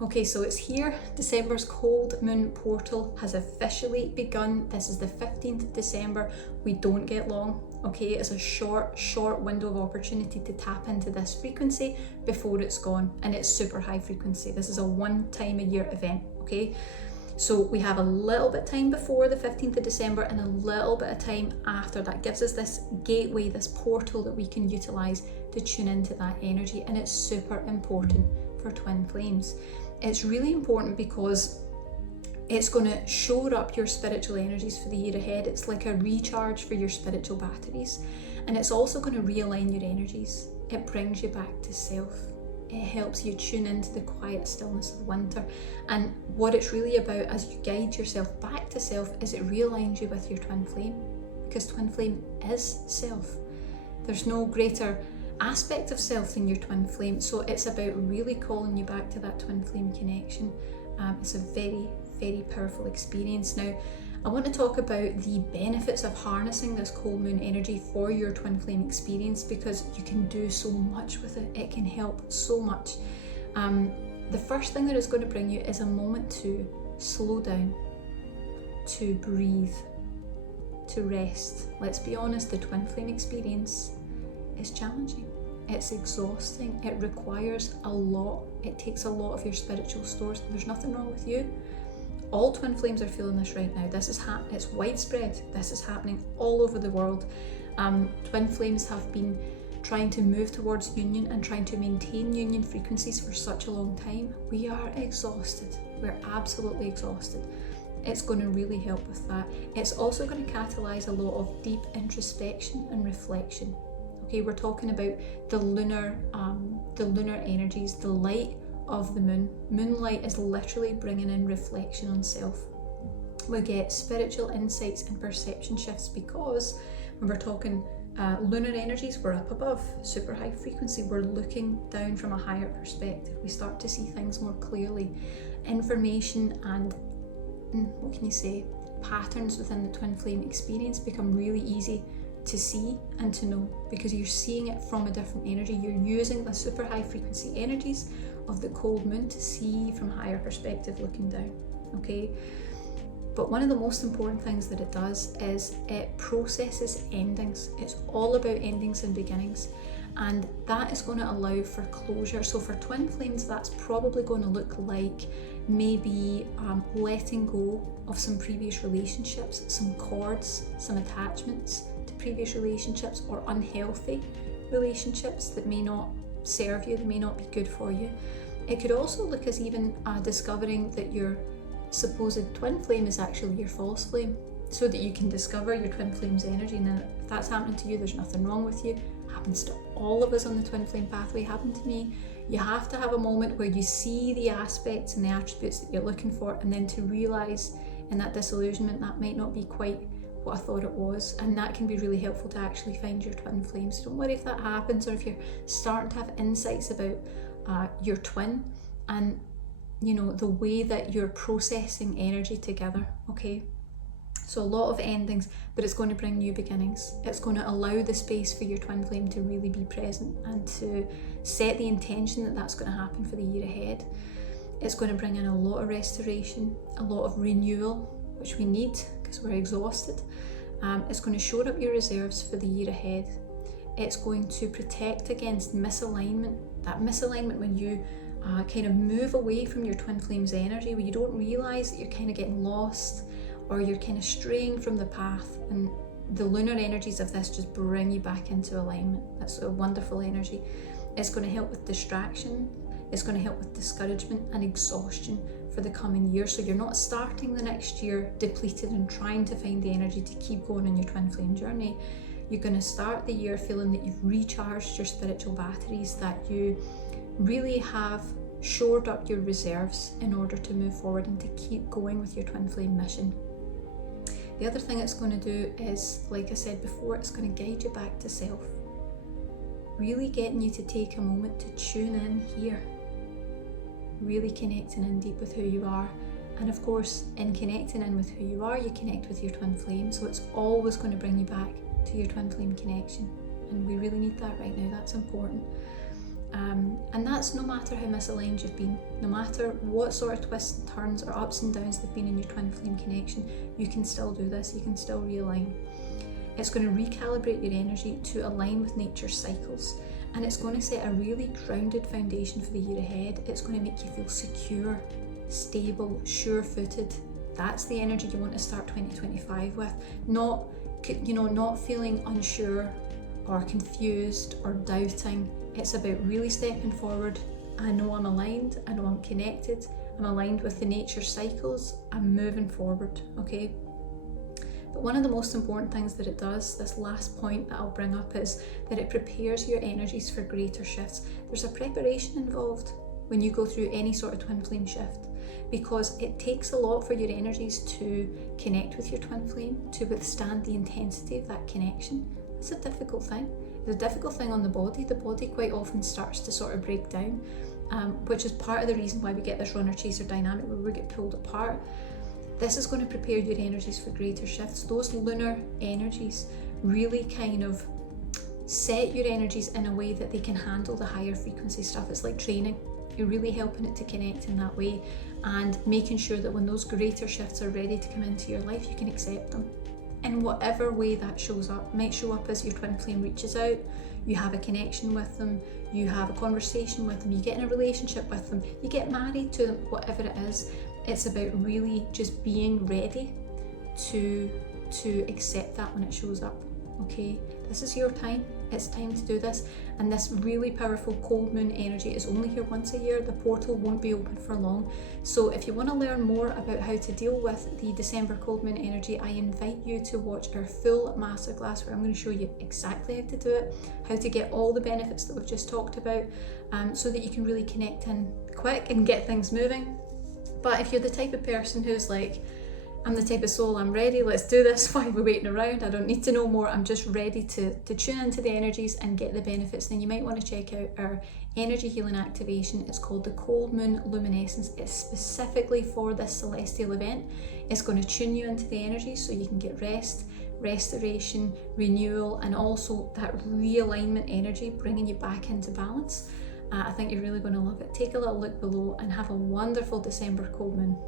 Okay, so it's here. December's cold moon portal has officially begun. This is the 15th of December. We don't get long, okay? It's a short window of opportunity to tap into this frequency before it's gone, and it's super high frequency. This is a one-time-a-year event, okay? So we have a little bit of time before the 15th of December and a little bit of time after. That gives us this gateway, this portal that we can utilize to tune into that energy, and it's super important for twin flames. It's really important because it's going to shore up your spiritual energies for the year ahead. It's like a recharge for your spiritual batteries, and it's also going to realign your energies. It brings you back to self. It helps you tune into the quiet stillness of winter, and what it's really about as you guide yourself back to self is it realigns you with your twin flame, because twin flame is self. There's no greater aspect of self than your twin flame, so it's about really calling you back to that twin flame connection. It's a very powerful experience. Now I want to talk about the benefits of harnessing this cold moon energy for your twin flame experience, because you can do so much with it. It can help so much. The first thing that it's going to bring you is a moment to slow down, to breathe, to rest. Let's be honest, the twin flame experience is challenging. It's exhausting. It requires a lot. It takes a lot of your spiritual stores. There's nothing wrong with you. All twin flames are feeling this right now. This is it's widespread. This is happening all over the world. Twin flames have been trying to move towards union and trying to maintain union frequencies for such a long time. We are exhausted. We're absolutely exhausted. It's going to really help with that. It's also going to catalyze a lot of deep introspection and reflection. Okay, we're talking about the lunar energies, the light of the moon. Moonlight is literally bringing in reflection on self. We get spiritual insights and perception shifts, because when we're talking lunar energies, we're up above, super high frequency. We're looking down from a higher perspective. We start to see things more clearly. Information and, what can you say, patterns within the twin flame experience become really easy to see and to know, because you're seeing it from a different energy. You're using the super high frequency energies of the cold moon to see from a higher perspective looking down, okay? But one of the most important things that it does is it processes endings. It's all about endings and beginnings, and that is going to allow for closure. So for twin flames, that's probably going to look like maybe letting go of some previous relationships, some cords, some attachments to previous relationships, or unhealthy relationships that may not serve you, they may not be good for you. It could also look as even discovering that your supposed twin flame is actually your false flame, so that you can discover your twin flame's energy. Now, if that's happening to you, there's nothing wrong with you. It happens to all of us on the twin flame pathway. It happened to me. You have to have a moment where you see the aspects and the attributes that you're looking for, and then to realize in that disillusionment that might not be quite what I thought it was, and that can be really helpful to actually find your twin flame. So don't worry if that happens, or if you're starting to have insights about your twin and the way that you're processing energy together, okay? So a lot of endings, but it's going to bring new beginnings. It's going to allow the space for your twin flame to really be present and to set the intention that that's going to happen for the year ahead. It's going to bring in a lot of restoration, a lot of renewal, which we need because we're exhausted. It's going to shore up your reserves for the year ahead. It's going to protect against misalignment. That misalignment when you kind of move away from your twin flame's energy, where you don't realize that you're kind of getting lost, or you're kind of straying from the path, and the lunar energies of this just bring you back into alignment. That's a wonderful energy. It's going to help with distraction. It's going to help with discouragement and exhaustion for the coming year. So you're not starting the next year depleted and trying to find the energy to keep going on your twin flame journey. You're going to start the year feeling that you've recharged your spiritual batteries, that you really have shored up your reserves in order to move forward and to keep going with your twin flame mission. The other thing it's going to do is, like I said before, it's going to guide you back to self, really getting you to take a moment to tune in here, really connecting in deep with who you are. And of course, in connecting in with who you are, you connect with your twin flame, so it's always going to bring you back to your twin flame connection, and we really need that right now. That's important. And that's no matter how misaligned you've been, no matter what sort of twists and turns or ups and downs there've been in your twin flame connection, you can still do this, you can still realign. It's going to recalibrate your energy to align with nature's cycles, and it's going to set a really grounded foundation for the year ahead. It's going to make you feel secure, stable, sure-footed. That's the energy you want to start 2025 with. Not feeling unsure or confused or doubting. It's about really stepping forward. I know I'm aligned, I know I'm connected, I'm aligned with the nature cycles, I'm moving forward, okay? But one of the most important things that it does, this last point that I'll bring up, is that it prepares your energies for greater shifts. There's a preparation involved when you go through any sort of twin flame shift, because it takes a lot for your energies to connect with your twin flame, to withstand the intensity of that connection. It's a difficult thing. It's a difficult thing on the body. The body quite often starts to sort of break down, which is part of the reason why we get this runner-chaser dynamic where we get pulled apart. This is going to prepare your energies for greater shifts. Those lunar energies really kind of set your energies in a way that they can handle the higher frequency stuff. It's like training. You're really helping it to connect in that way and making sure that when those greater shifts are ready to come into your life, you can accept them. In whatever way that shows up, might show up as your twin flame reaches out, you have a connection with them, you have a conversation with them, you get in a relationship with them, you get married to them, whatever it is. It's about really just being ready to accept that when it shows up, okay? This is your time, it's time to do this. And this really powerful cold moon energy is only here once a year. The portal won't be open for long. So if you want to learn more about how to deal with the December cold moon energy, I invite you to watch our full masterclass where I'm going to show you exactly how to do it, how to get all the benefits that we've just talked about, so that you can really connect in quick and get things moving. But if you're the type of person who's like, I'm the type of soul, I'm ready, let's do this, why are we waiting around? I don't need to know more, I'm just ready to tune into the energies and get the benefits, then you might want to check out our energy healing activation. It's called the Cold Moon Luminescence. It's specifically for this celestial event. It's going to tune you into the energies so you can get rest, restoration, renewal, and also that realignment energy, bringing you back into balance. I think you're really going to love it. Take a little look below and have a wonderful December cold moon.